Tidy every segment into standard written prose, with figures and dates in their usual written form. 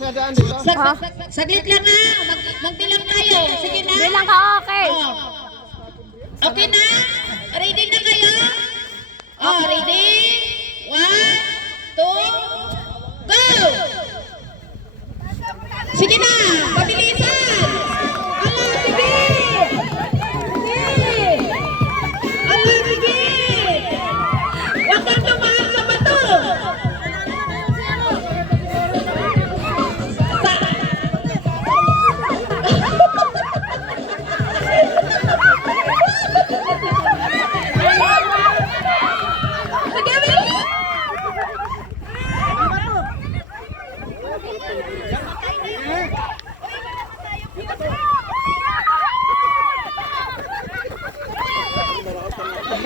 Saglit lang ha. Magbilang tayo. Sige na. Bilang ka, okay. Oh. Okay na? Ready na kayo? Oh, ready? 1, 2, go! Sige na! Pabilisan! Ala, sige! Sige! Ala, sige! Huwag kang tumahan sa bato!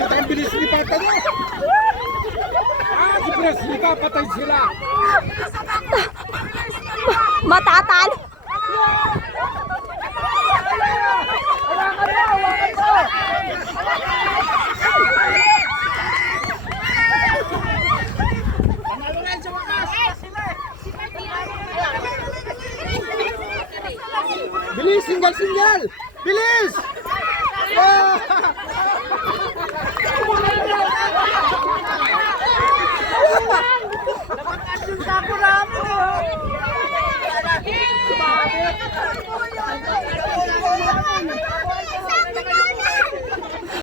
Ang bilis lipatan mo! Bilis patay sila! Matatalo. Bilis! Singal! Bilis! Napakasyon sa ako namin